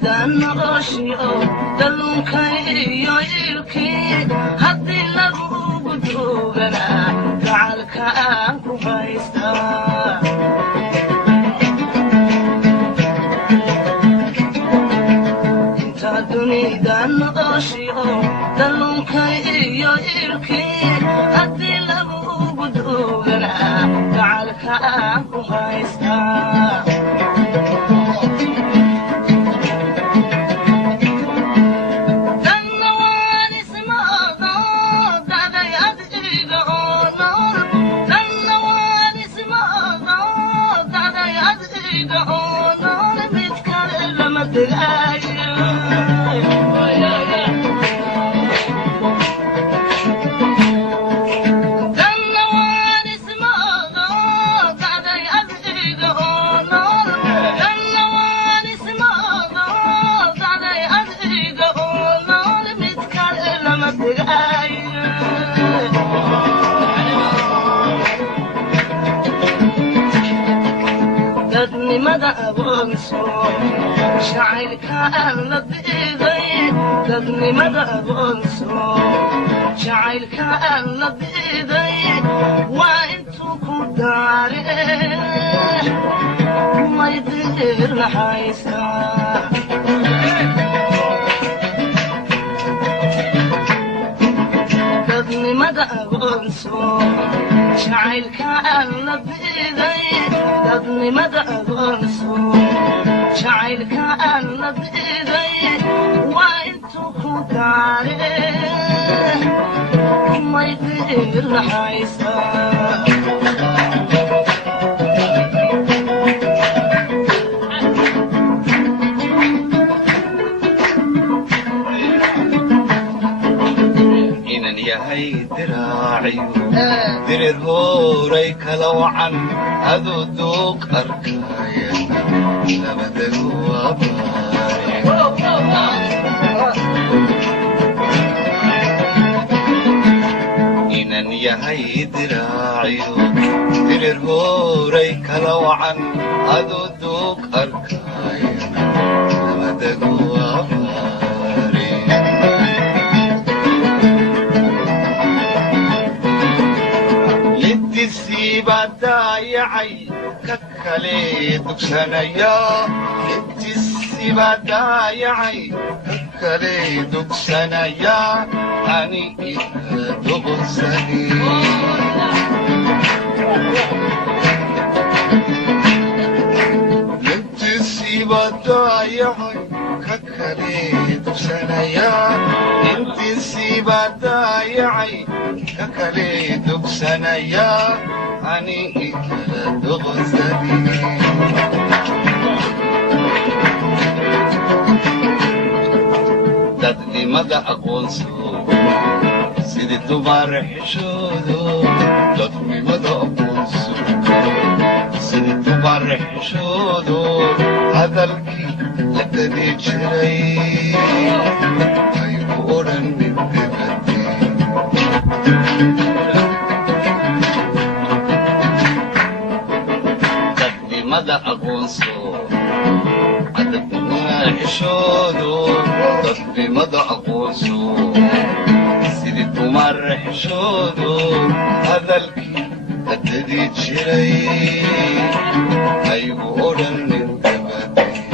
dunida noloshiyo dalluunkayo ilki haddii lagugu duugana gacalka aan ku haystaa inta dunida noloshiyo dalluunkayo ilki haddii lagugu duugana gacalka aan ku haystaa شعرك أنا بإيدي تبني مدى بنصو شعرك أنا بإيدي وإنتو كداري ما يدير لحيسا تبني مدى بنصو شعرك أنا بإيدي تبني مدى بنصو شعرك أنا بإيدي وإنتو كداري ما يدير حيسا إنني هاي دراعي درر هوريك لو عن هذو دوق أركايا لبدك واباري إنن يهي دراعي درر هوريك لو عن هذو دوق أركايا لبدك واباري للتسيبة دايعي ككلي دكسانيا للتسيبة دايعي ككلي دكسانيا أني إذا دغساني للتسيبة دايعي ككلي دكسانيا للتسيبة دايعي ككلي دكسانيا أني إذا دغساني دادني مدى أقونسو سيدي تبار حشودو دادني مدى أقونسو سيدي تبار حشودو هذا الكي لدني جري هايو أوران من بغدي مدى أقونسو عددنا حشودو ضد مدى أقونسو سيدي تمر حشودو هذا الكي هددي تشري أيو أوران من تبادي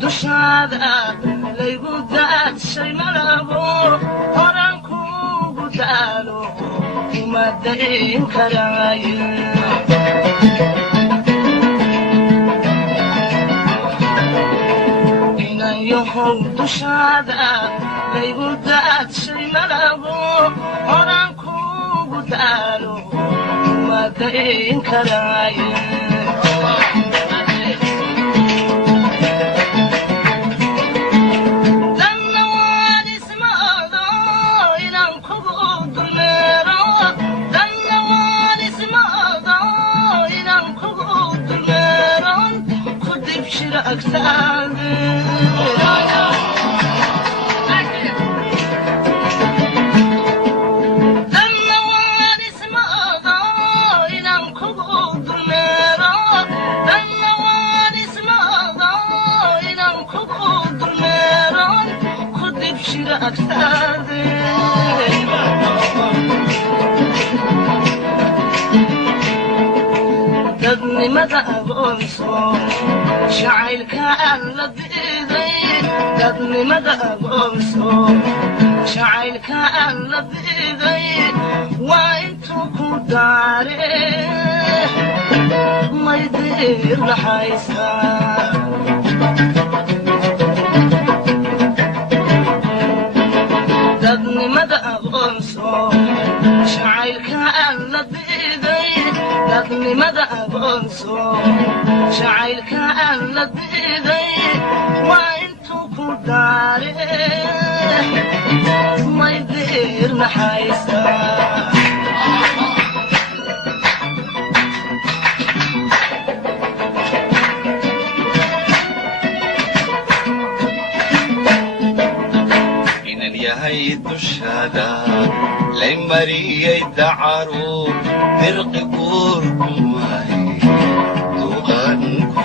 dushaada laygu daadshay malabo horan kugu daalo kuma dayn karaaye inayohow dushaada laygu daadshay malabo horan kugu daalo kuma dayn karaaye dadnimada aqoonso jacaylka aan la diiday dadnimada aqoonso jacaylka aan la diiday waa intuu ku daare may diir naxaysaa dadnimada aqoonso jacaylka aan la diiday dadnimada aqoonso jacaylka aan la diiday waa intuu ku daare may diir naxaysaa dushaada lay mariyay dacaru dirqi guurku waay duqan ku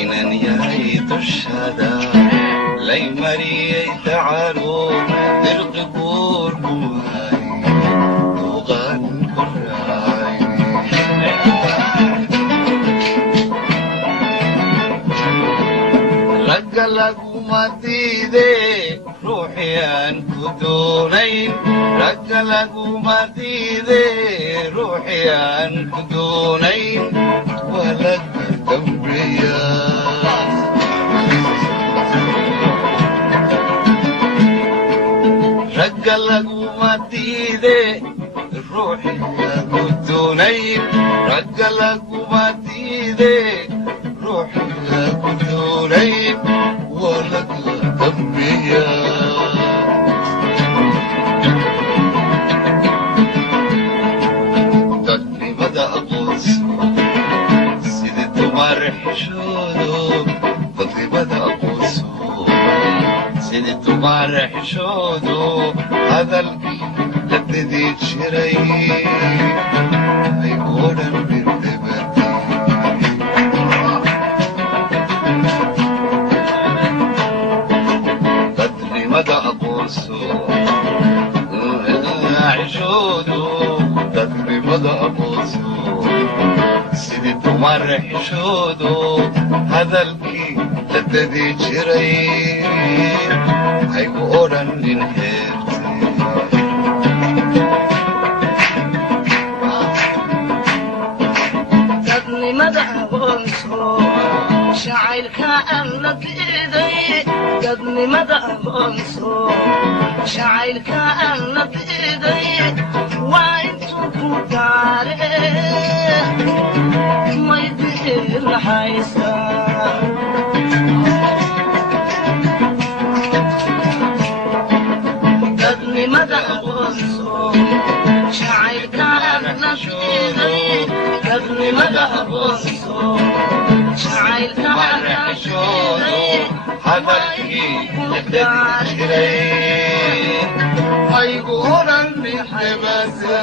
inan yahay dushaada lay mariyay dacaru dirqi guurku waay duqan ku raay ragga laguma diide ruuxii aan ku doonayn ragga laguma diide ruuxii aan ku doonayn waa laga dambeeya ragga laguma diide ruuxii aan ku doonayn ragga laguma diide ruuxii aan ku doonayn dadnimada aqoonso sidii dumar xishoodo dadnimada aqoonso sidii dumar xishoodo hadalkii la didii jiray ay odhan dadnimada aqoonso sidii dumar xishoodo hadalkii la dadi jiray haygu odhanin heertay dadnimada aqoonso jacaylka aan la diiday dadnimada aqoonso jacaylka aan la diiday waa intuu ku daare may diir naxaysaa dadnimada aqoonso jacaylka aan la diiday dadnimada aqoonso jacaylka aan la diiday hadalkii la dadi jiray haygu odhanin hebase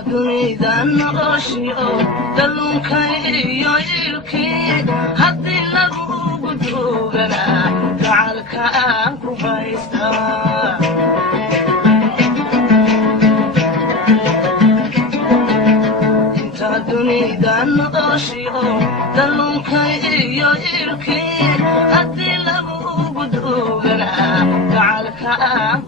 dunida noloshiyo dalluunkayo ilki haddii lagugu duugana gacalka aan ku haystaa inta dunida noloshiyo dalluunkayo ilki haddii lagugu duugana gacalka aan